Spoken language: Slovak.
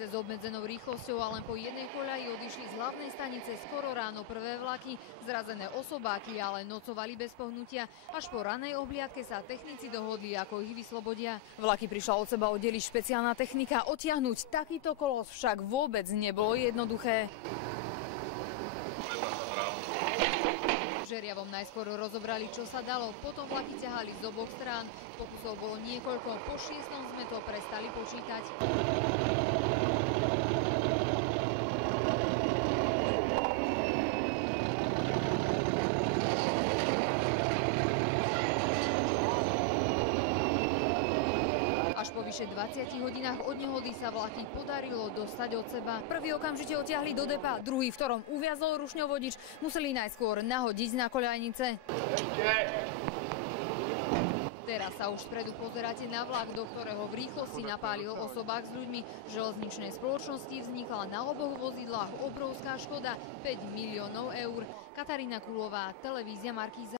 Síce s obmedzenou rýchlosťou a len po jednej koľaji odišli z hlavnej stanice skoro ráno prvé vlaky. Zrazené osobáky ale nocovali bez pohnutia. Až po ranej obhliadke sa technici dohodli, ako ich vyslobodia. Vlaky prišla od seba oddeliť špeciálna technika. Otiahnuť takýto kolos však vôbec nebolo jednoduché. Žeriavom najskôr rozobrali, čo sa dalo, potom vlaky ťahali z oboch strán. Pokusov bolo niekoľko, po 6. sme to prestali počítať. Až po vyše 20 hodinách od nehody sa vlaky podarilo dostať od seba. Prvý okamžite otiahli do depa, druhý, v ktorom uviazol rušňovodič, museli najskôr nahodiť na koľajnice. Teraz sa už spredu pozeráte na vlak, do ktorého v rýchlosti napálil osobák s ľuďmi. Železničnej spoločnosti vznikla na oboch vozidlách obrovská škoda, 5 miliónov eur. Katarína Kulová, televízia Markíza.